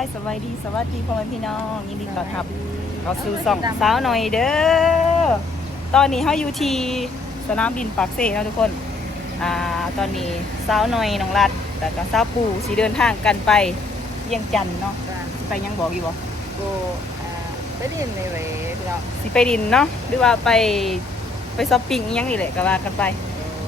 ายสวัสดีพ่อแม่พี่น้องยินดีต้อนรับเข้าสู่ส่องสาวหน่อยเด้อตอนนี้เฮาอยู่ที่สนามบินปากเซ่เนาะทุกคนตอนนี้สาวหน่อยน้องรัดแต่ก็สาวปู่สิเดินทางกันไปเวียงจันทน์เนาะไปยังบอกอยู่บ่โบไปดินในเวทเนาะสิไปดินเนาะหรือว่าไปช้อปปิ้งอีหยังนี่แหละก็ว่ากันไป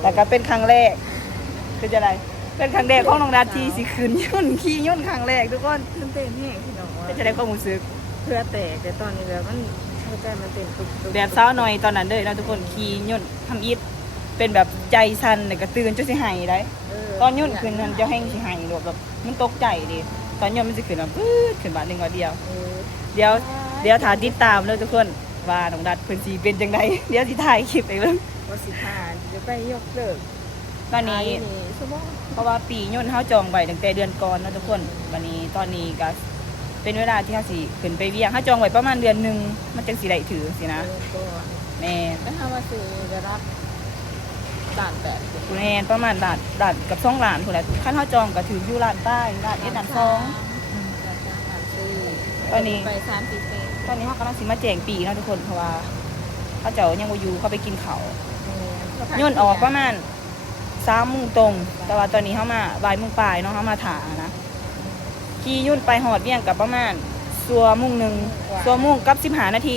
แต่ก็เป็นครั้งแรกคือจะไรเป็นครั้งแรกของน้องรัดที่สิขึ้นยุ่นขี่ยุ่นครั้งแรกทุกคนมันเต้นแห้งพี่น้องเป็นจะได้ความรู้สึกเพื่อแตกแต่ตอนนี้แบบมันเข้าใจมันเต้นตุกแบบเช้าหน่อยตอนนั้นเลยนะทุกคนขี่ยุ่นทำอิฐเป็นแบบใจสั่นแต่ก็ตื่นจนสิหายได้ตอนยุ่นขึ้นมันจะแห้งสิหายแบบมันตกใจดิตอนยุ่นมันจะขึ้นแบบปื๊ดขึ้นมาหนึ่งเดียวเดี๋ยวถ่ายติดตามเลยทุกคนว่าน้องรัดเพิ่นสิเป็นจังไดเดี๋ยวสิถ่ายคลิปไปเบิ่งว่าสิพาจะไปยกเลิกตอนนี้เพราะว่าปียุ่นเฮาจองไว้ตั้งแต่เดือนก่อนนะทุกคนวันนี้ตอนนี้ก็เป็นเวลาที่เฮาสิขึ้นไปเวียงเฮาจองไว้ประมาณเดือนนึงมันจังสิได้ถือสินะแม่ก็ถ้าว่าซื้อจะรับด่านแบบแม่ประมาณด่านกับ2ล้านพุ่นแหละคันเฮาจองก็ถืออยู่ล้านใต้ล้านเอ็ดล้าน2ตอนนี้ไป30ปีตอนนี้เฮากำลังสิมาแจ้งปีเนาะทุกคนเพราะว่าเขาเจ้ายังบ่อยู่เขาไปกินข้าวยุ่นออกประมาณ3 โมงตรงแต่ว่าตอนนี้เขามาบ่ายโมงปลายเนาะเขามาถานะขี่ยุ่นไปหอดเวียงกับประมาณซัวมุ่งมุ่งกับ15 นาที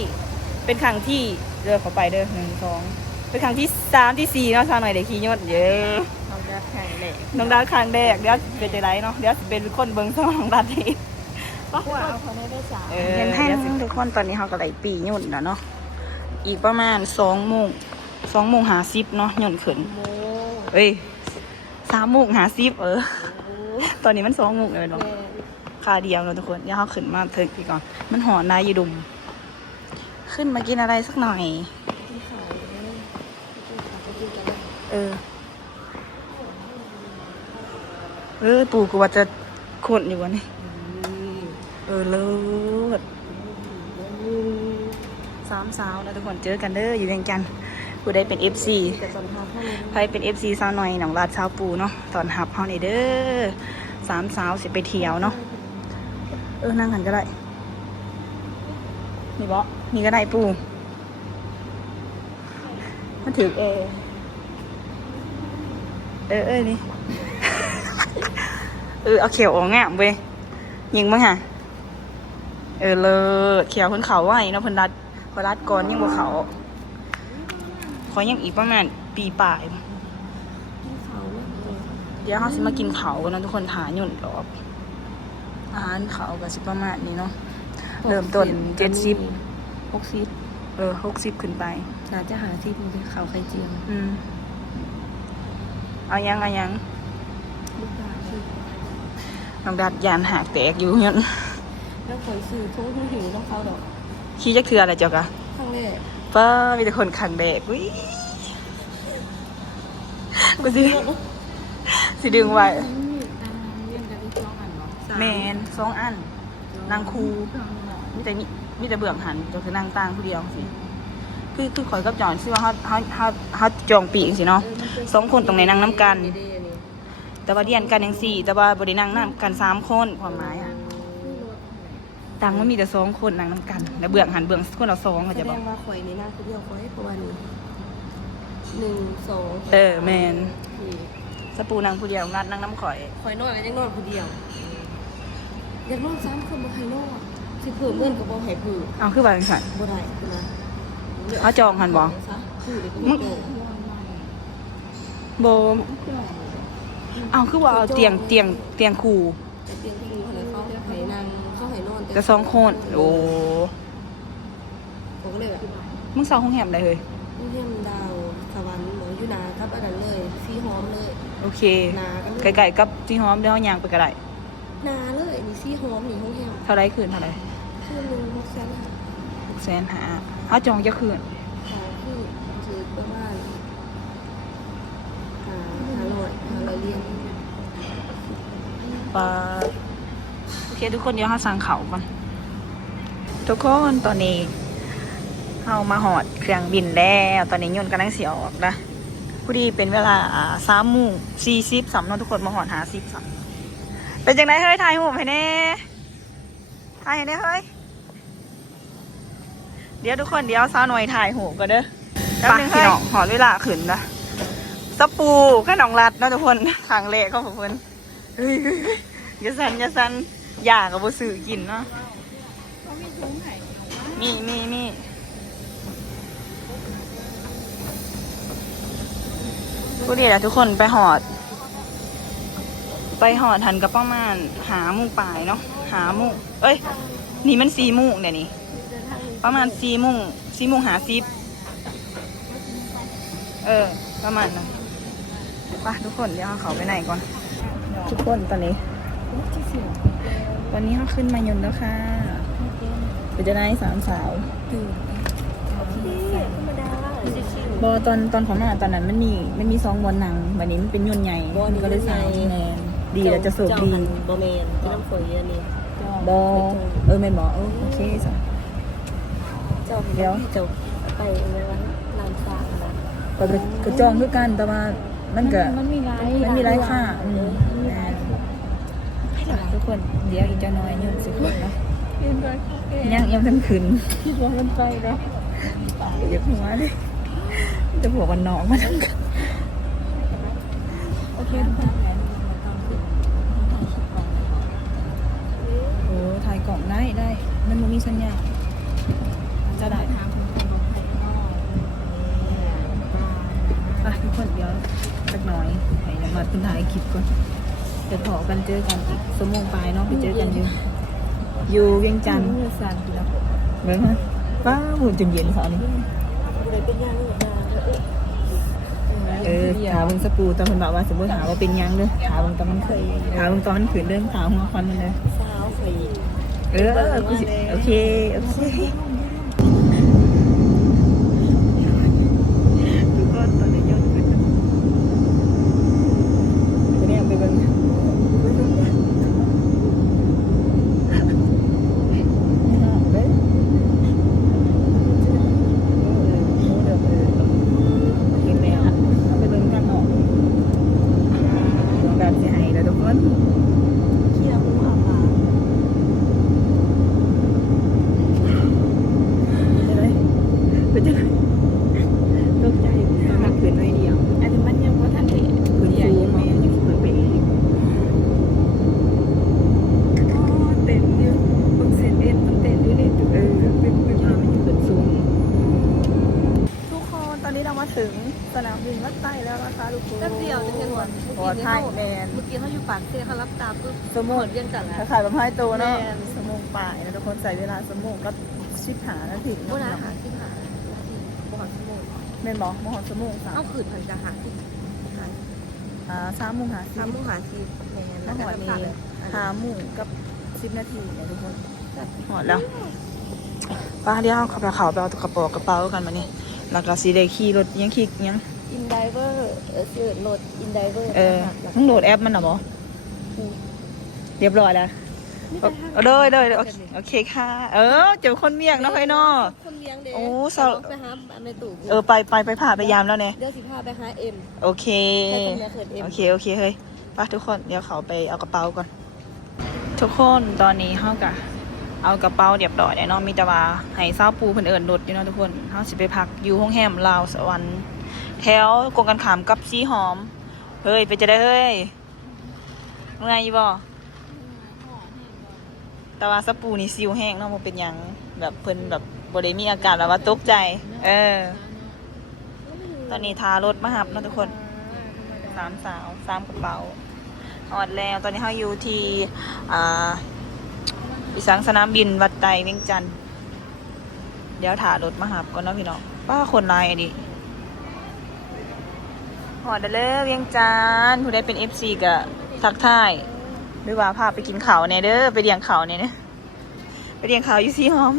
เป็นครั้งที่เดินเข้าไปเด้อ1 2เป็นครั้งที่3ที่4เนาะชาวหน่อยได้ขี่ยุ่นเยอะน้องดัดครั้งแรกน้องดัดครั้งแรกเดี๋ยวเป็นใจไรเนาะเดี๋ยวเป็นคนเบิ่งซ้อน้องดัดทีว่าเอาเขาได้สามเดี๋ยวทุกคนตอนนี้เขาก็ได้ปียุ่นแล้วเนาะอีกประมาณ2 โมง50เนาะยุ่นขึ้นเอ้ย3 โมง50ตอนนี้มัน2 โมงเลยเนาะค่าเดียวเนาะทุกคนเดี๋ยวเขาขึ้นมาถึงอีกก่อนมันหอนายยีดุมขึ้นมากินอะไรสักหน่อยปู่กูว่าจะขนอยู่วะนี่เลิศ3 สาวนะทุกคนเจอกันเด้ออยู่เวียงจันทน์ผู้ใดเป็น FC ใครเป็น FC สาวหน่อยหนองลาดสาวปูเนาะตอนหับเฮานี่เด้อ3 สาวสิไปเที่ยวเนาะนั่งกันก็ได้นี่บ่นี่ก็ได้ปูมันถือนี่เอาเขียวออกงามเว้ยยิงมั้งฮะเลยเขียวเพิ่นเขาไว้เนาะเพิ่นรัดก่อนยังบ่เขาขอยังอีกประมาณปีปลายเดี๋ยวเขาสิมากินเขากันนะทุกคนหาหยุ่นรอบอาหารเขาก็สิประมาณนี้เนาะเริ่มต้น70 60ขึ้นไปน่าจะหาที่มันเขาไข่เจียวเอายังน้องดัดยานหักแตกอยู่หยุ่นแล้วคอยซื้อทุกหิวน้องเขาดอกขี่จักเทื่ออะไรเจ้ากะครั้งแรกป้ามีแต่คนขังแดกวิกูสิดึงไว้แมน2 อันนางคูมีแต่เบื้องหันก็คือนางต่างผู้เดียวสิคือข่อยกับจอนสิว่าเขาจองปีกสิเนาะ2 คนตรงไหนนั่งน้ำกันแต่ว่าเดียนกันยัง4แต่ว่าบ่ได้นั่งน้ำกัน3 คนความหมายต่างมันมีแต่2 คนนั่งน้ำกันแล้วเบื้องหันเบื้องคนละ2เขาจะบอกแสดงว่าข่อยในหน้าคนเดียวข่อยประมาณ1 2แมนสปูนางผู้เดียวนัดนางน้ำข่อยนอนก็ยังนอนผู้เดียวอยากนอน3 คนบ่ให้นอนสิเพิ่มเงินก็บ่ให้เพิ่มเอาคือว่าจังซั่นบ่ได้คือนะเขาจองหันบ่มึงบ่เอาคือว่าเอาเตียงคู่เตียงคู่ให้เขาให้นางเขาให้นอนแต่2 คนโอ้ผมก็เลยแบบมึงเซาห้องแฮมได้เฮ้ยห้องแฮมดาวสวรรค์หมออยู่นาครับอันนั้นเลยซีหอมเลยโอเคไก่กับซีหอมเดี๋ยวย่างไปก็ได้นาเลยนี่ซีหอมนี่ห้องแฮมเท่าไรคืน1 600,000เขาจองจะคืนคือประมาณ500เรียนโอเคทุกคนเดี๋ยวเขาสั่งเขาก่อนทุกคนตอนนี้เรามาหอดเครื่องบินแล้วตอนนี้ยนต์กำลังเสียออกนะพอดีเป็นเวลา3 โมง 40เนาะทุกคนมาหอด50เป็นจังไดเฮ้ยถ่ายรูปให้แน่ ถ่ายให้ได้เฮ้ยเดี๋ยวทุกคนเดี๋ยวสาวหน่อยถ่ายหูก่อนเด้อแป๊บนึงพี่น้องหอเวลาขึ้นนะสปูก็น้องรัดเนาะทุกคนทางเละเขาเพิ่นเฮ้ยอย่าสั่นอยากกับบ่ซื้อกินเนาะมีผู้เดียวทุกคนไปหอดทันกับประมาณ5 โมงปลายเนาะ5 โมงเอ้ยนี่มัน4 โมงเนี่ยนี่ประมาณ4 โมง50ประมาณนั้นไปทุกคนเดี๋ยวเขาไปไหนก่อนทุกคนตอนนี้เขาขึ้นมายนต์แล้วค่ะไปจะได้3 สาวบอตอนของมาตอนนั้นมันมี2 บอลหนังวันนี้มันเป็นยนต์ใหญ่ก็เลย3 แนนดีแล้วจะโศกดีบอเมนที่น้ำฝนเยอะนี่บอไม่บอกโอเคจ้ะเดี๋ยวไปในวันลานฟ้านะก็จองด้วยกันแต่ว่ามันมีหลายค่าทุกคนเดี๋ยวอีกจะน้อยยนต์สิคนเนาะยังทันขึ้นคิดว่ามันไปแล้วเดี๋ยวหัวเลยจะบอกวันน้องมาทั้งกันโอเคโอ้ถ่ายกล่องได้มันมีสัญญาณจะได้ทุกคนเดี๋ยวสักหน่อยให้มาคุณถ่ายคลิปก่อนเดี๋ยวขอกันเจอกันอีกชั่วโมงปลายเนาะไปเจอกันอยู่เวียงจันทร์เบิ่งฮะป้าหุ่นจนเย็นสาวนี้ถามมึงสปูตอนมันบอกว่าสมมติหาว่าเป็นยังเด้อถามมึงตอนมันขืนเรื่องถามหัวควันมันเลยโอเคทุกคนตอนนี้ยอดขึ้นจะเนี่ยไปเบิ่งถึงสนามบินวัดใต้แล้วนะคะทุกคนแป๊บเดียวจะเห็นวันเมื่อกี้เขาอยู่ปากเซ่เขารับตาปุ๊บสมุนเรียนกันแล้วขายแบบให้ตัวเนาะสมุนป่ายนะทุกคนใส่เวลาสมุนก็15 นาทีโบราณหาที่หาบอลสมุนเมนบอกมหสมุนเอาขืนผันจะหาที่3 โมงหา3 โมงหาที่แล้วหอดนี้5 โมงกับ10 นาทีเนี่ยทุกคนหอดแล้วป้าเดี๋ยวเขาไปเอากระเป๋ากันมานี่แล้วก็สีได้ขี่รถยังอินไดเวอร์ซื้อโหลดอินไดเวอร์ต้องโหลดแอปมันหรอเรียบร้อยแล้วเลยโอเคค่ะเจ้าคนเมียงเนาะเนาะคนเมียงเด้โอ้สาวไปหาในตู่ไปผ่าไปยามแล้วเนี่ยเดี๋ยวสิพาไปหาเอ็มโอเคเฮ้ยไปทุกคนเดี๋ยวเขาไปเอากระเป๋าก่อนทุกคนตอนนี้เขากะเอากระเป๋าเรียบร้อยแล้วเนาะมีแต่ว่าให้สาวปูเพิ่นเอิ้นรถอยู่เนาะทุกคนเฮาสิไปพักอยู่โรงแรมลาวสวรรค์แถวกงกันขามกับสีหอมเฮ้ยไปจะได้เฮ้ยเมื่อยอยู่บ่แต่ว่าสปูนี่ซิวแห้งเนาะบ่เป็นหยังแบบเพิ่นแบบบ่ได้มีอาการแบบว่าตกใจตอนนี้ทารถมารับเนาะทุกคน3 สาว3 กระเป๋าฮอดแล้วตอนนี้เฮาอยู่ที่อีสังสนามบินวัดไตเวียงจันทร์เดี๋ยวถ่ารถมาหับก่อนเนาะพี่น้องป้าคนลายดิหอดเลยเวียงจันทร์ผู้ใดเป็น FC ก็ทักทายหรือว่าพาไปกินข้าวเนี่ยเด้อไปเลี้ยงข้าวเนี่ยนะไปเลี้ยงข้าวอยู่สีหอม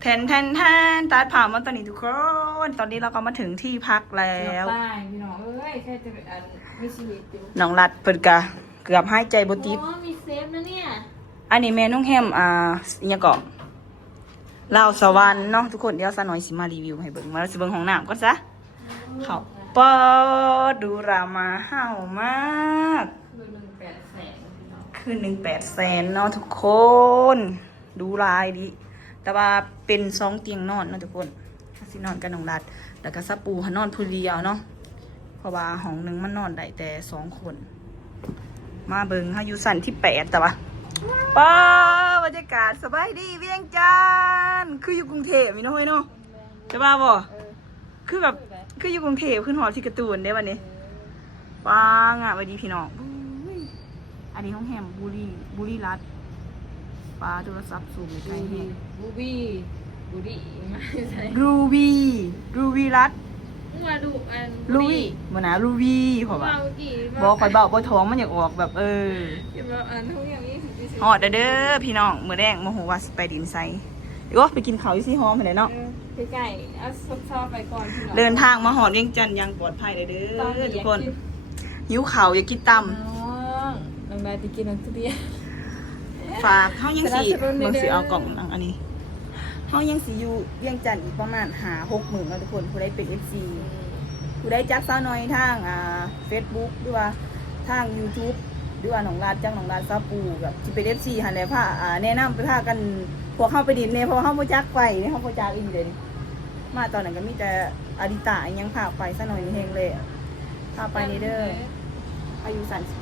แทนตัดผ่ามาตอนนี้ทุกคนตอนนี้เราก็มาถึงที่พักแล้วพี่น้องแค่จะเป็นมีชีวิตอยู่น้องรัดเปิดกะเกือบหายใจบ่ติดมีเซฟนะเนี่ยอันนี้แม่นุ่งแฮมยังเกาะลาวสวรรค์เนาะทุกคนเดี๋ยวซะหน่อยสิมารีวิวให้เบิ่งมาแล้วสิเบิ่งห้องน้ำก่อนซะเขาเปิดดูรามาเห่ามาก คืนหนึ่ง800,000เนาะทุกคน ดูลายดิแต่ว่าเป็น2เตียงนอนเนาะทุกคนสินอนกันน้องรัดแล้วก็ซับปูหานอนผู้เดียวเนาะเพราะว่าห้องหนึงมันนอนได้แต่2 คน มาเบิงเฮาอยู่สันที่8แต่ว่าป้าบรรยากาศสบายดีเวียงจันทน์คืออยู่กรุงเทพมีเนาะเฮ้ยเนาะจะบ้าบ่คือแบบคืออยู่กรุงเทพขึ้นหอที่การ์ตูนได้วันนี้ปังอ่ะสวัสดีพี่น้องอุ้ยอันนี้ห้องแฮมบุรีรัตน์ปลาโทรศัพท์สูงไปไกลแฮง บูบี้บูดี้มาใช่ รูวีรัตน์ มาดูอัน ลูวี่บ่นะลูวี่เพราะว่าบ่ข่อยเบาบ่ท้องมันอยากออกแบบอย่ามาอ่านทุกอย่างนี้ ฮอดเด้อพี่น้องมื้อแรงโมโหว่าสิไปดินไซเดี๋ยวไปกินข้าวอยู่ซี่หอมหั่นแหละเนาะ ใกล้ๆเอาซอบไปก่อน เดินทางมาหอดเวียงจันทน์อยังปลอดภัยเลยเด้อทุกคนหิวข่าวอย่ากินต น้องน้องนายจะกินน้ำทุเรียน ำฝากเฮายังสิเบิ่งสิเอากล่องอันนี้เฮายังสิอยู่เวียงจันทน์อีกประมาณ5-6 มื้อเนาะทุกคนผู้ใดเป็น FC ผู้ใดจักสาวน้อยทางFacebook หรือว่าทาง YouTube หรือว่าหนองลาดจังหนองลาดซาปูแบบสิเป็น FC หั่นแหละพาแนะนำไปพากันพวกเฮาไปดินเนี่ยเพราะว่าเฮาบ่จักไปเนี่ยเฮาบ่จักอีเด้นี่มาตอนนั้นก็มีแต่อาริตายังพาไปซะหน่อยนี่แฮงเลยพาไปนี่เด้อ อายุ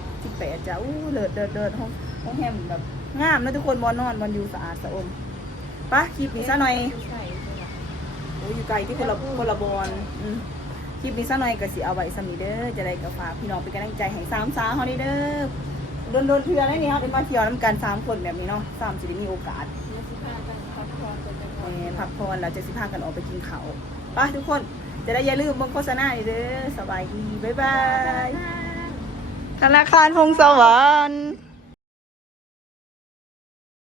38จ้ะอู้เลิศห้องแฮมแบบงามนะทุกคนบอนอนบอนอยู่สะอาดสะอมปะคลิปนี้ซะหน่อยโอ้อยู่ไกลที่คนละบอนคลิปนี้ซะหน่อยก็สิเอาไว้สมีเด้อจะได้กับฝากพี่น้องเป็นกำลังใจให้3 สาวเฮานี่เด้อโดนเทื่อได้นี่เฮาได้มาเที่ยวนํกัน3 คนแบบนี้เนาะ3สิได้มีโอกาสพักผ่อนแล้วจะสิพากันออกไปกินข้าวปะทุกคนจะได้อย่าลืมเบิ่งโฆษณานี่เด้อสบายดีบ๊ายบายธนาคารพงศวรรค์